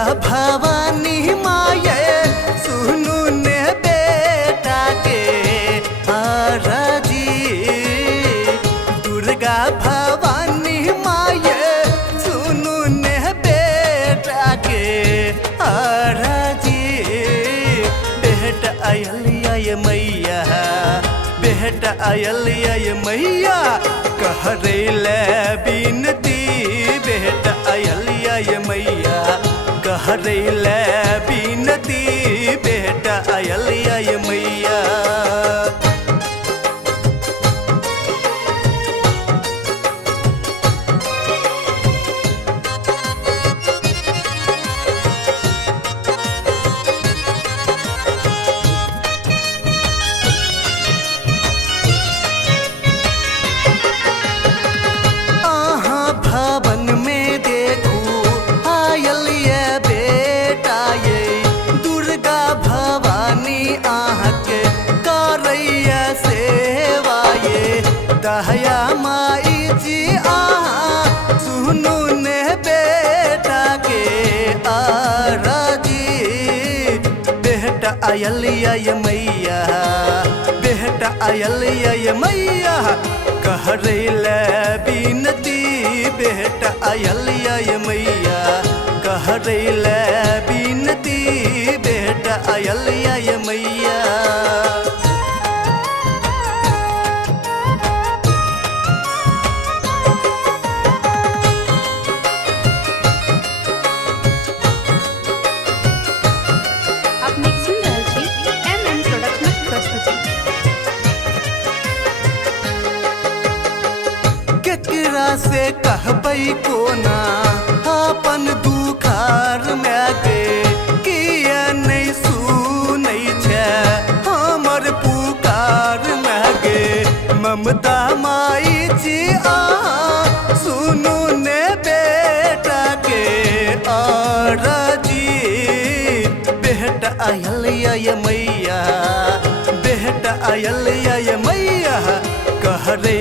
भवानी माये सुनु ने बेटा के आरजी। दुर्गा भवानी माये सुनु ने बेटा के आरजी। बेटा आयलिया ये मैया, बेटा आयलिया ये मैया कह रे ले बिनती। बेटा आयलिया ये मैया कह रे ले बिनती। बेटा आयलिया ये मैया। भवन में देखूं आयल ये बेटा ये दुर्गा भवानी आहके करैया सेवा ये। दहया माई जी आहा सुनु ने बेटा के आरजी। बेटा आयलिया ये मैया, बेटा आयलिया ये मैया कह रे ले बिनती। बेटा आयलिया ये मैया कह रे ले बिनती। बेटा आयलिया ये मैया। केकरा से कहबै कोना अपन दुखार में गे। किया नहीं सुनै छे हमर पुकार में गे। ममता माई जी आहा सुनु ने बेटा के आरजी। बेटा आयलिया ये मैया, बेटा आयलिया ये मैया कह रे